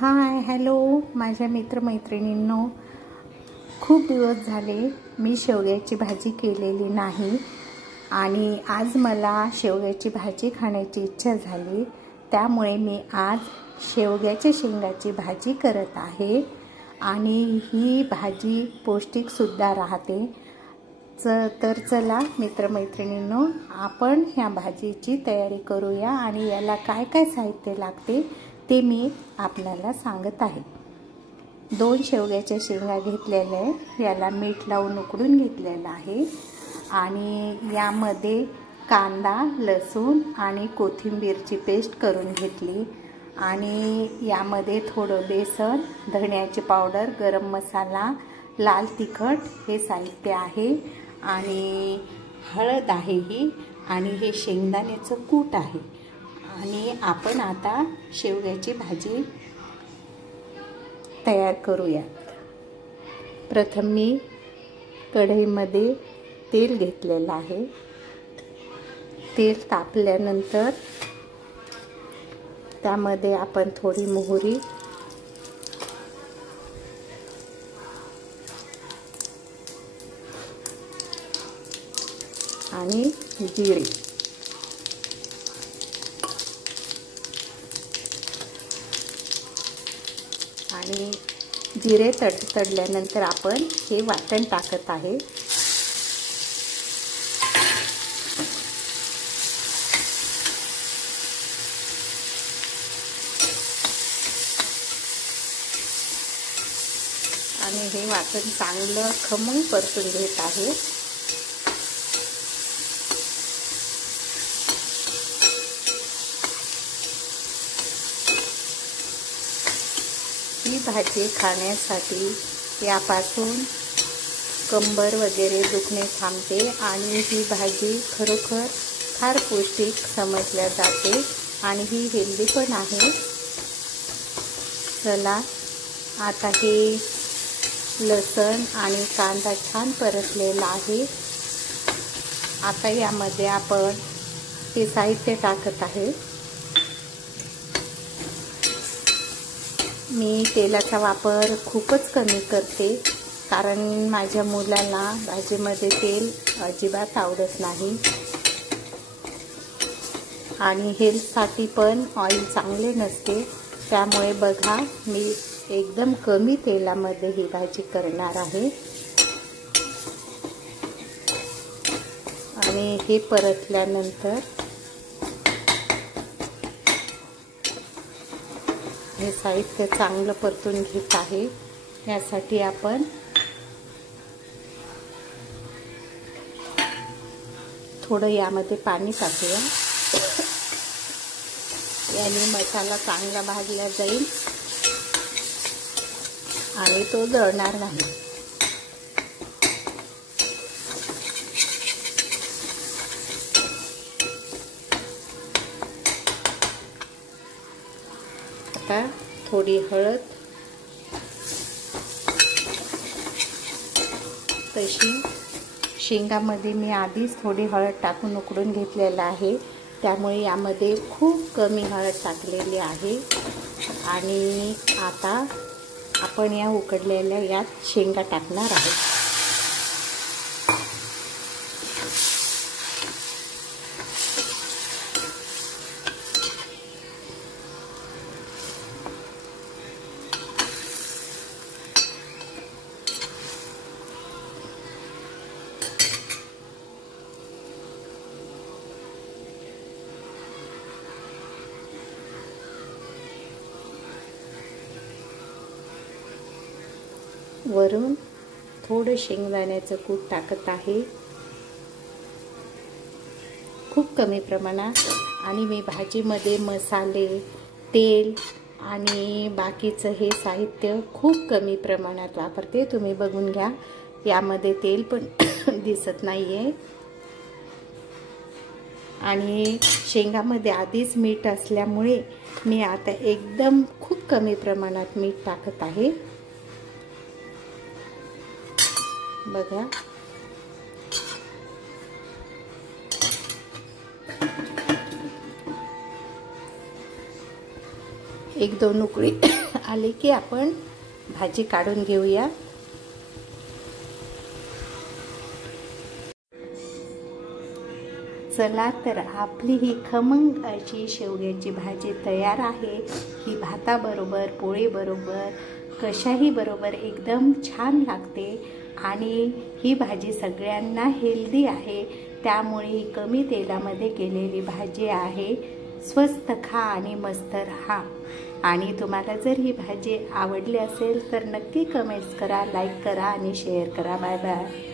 Hi hello माझ्या मित्रमैत्रिणींनो, खूप दिवस झाले मी शेवग्याची भाजी केलेली नाही आणि आज मला शेवग्याची भाजी खाण्याची इच्छा झाली। त्यामुळे मी आज शेवग्याच्या शेंगाची भाजी करत आहे आणि ही भाजी पौष्टिक सुद्धा राहते। तर चला मित्रमैत्रिणींनो, आपण ह्या भाजीची तयारी करूया आणि याला काय काय साहित्य लागते ते मी आपल्याला सांगत आहे। 2 शेवग्याच्या शेंगा घेतलेल्या आहे, याला मीठ लावून उकडून घेतलेला आहे आणि यामध्ये कांदा, लसूण आणि कोथिंबीरची पेस्ट करून घेतली आणि यामध्ये थोडं बेसन, धण्याची पावडर, गरम मसाला, लाल तिखट हे साहित्य आहे आणि हळद आहे ही आणि हे शेंगदाण्याचं कूट आहे। आणि आपण आता शेवग्याची भाजी तयार करूया। प्रथम मी कढईमध्ये तेल घेतलेलं आहे। तेल तापल्यानंतर त्यामध्ये आपण थोडी मोहरी आणि जिरे आणि जिरे तडल्यानंतर आपण हे वाटण टाकत आहे। आणि हे वाटण चांगलं खमंग परतून घेत आहे। ही भाजी खाण्यासाठी यापासून कंबर वगैरे दुखणे थांबते आणि ही भाजी खरोखर फार पौष्टिक समजल्या जाते आणि ही हेल्दी पण आहे। चला आता हे लसूण आणि कांदा छान परतलेला आहे। आता यामध्ये आपण हे साहित्य टाकत आहे। मी तेलाचा वापर खूपच कमी करते कारण माझ्या मुलाला भाजीमध्ये तेल अजिबात आवडत नाही आणि हेल्थसाठी पण ऑइल चांगले नसते। त्यामुळे बघा, मी एकदम कमी तेलामध्ये ही भाजी करणार आहे आणि हे परतल्यानंतर हे साहित्य चांगलं परतून घेत आहे। यासाठी आपण थोडं यामध्ये पाणी टाकूया। याने मसाला चांगला भाजला जाईल आणि तो जळणार नाही। आता थोडी हळद, तशी शेंगामध्ये मी आधीच थोडी हळद टाकून उकडून घेतलेला आहे, त्यामुळे यामध्ये खूप कमी हळद टाकलेली आहे। आणि आता आपण या उकडलेल्या यात शेंगा टाकणार आहोत। वरून थोडं शेंगदाण्याचं कूट टाकत आहे, खूप कमी प्रमाणात। आणि मी भाजीमध्ये मसाले, तेल आणि बाकीचं हे साहित्य खूप कमी प्रमाणात वापरते। तुम्ही बघून घ्या, यामध्ये तेल पण दिसत नाहीये आणि शेंगामध्ये आधीच मीठ असल्यामुळे मी आता एकदम खूप कमी प्रमाणात मीठ टाकत आहे। बघा, एक दोन उकळी आले की आपण भाजी काढून घेऊया। चला तर आपली ही खमंग अशी शेवग्याची भाजी तयार आहे। ही भाताबरोबर पोळीबरोबर कशाही बरोबर एकदम छान लागते आणि ही भाजी सगळ्यांना हेल्दी आहे, त्यामुळे ही कमी तेलामध्ये केलेली भाजी आहे। स्वस्त खा आणि मस्त राहा। आणि तुम्हाला जर ही भाजी आवडली असेल तर नक्की कमेंट्स करा, लाईक करा आणि शेअर करा। Bye bye.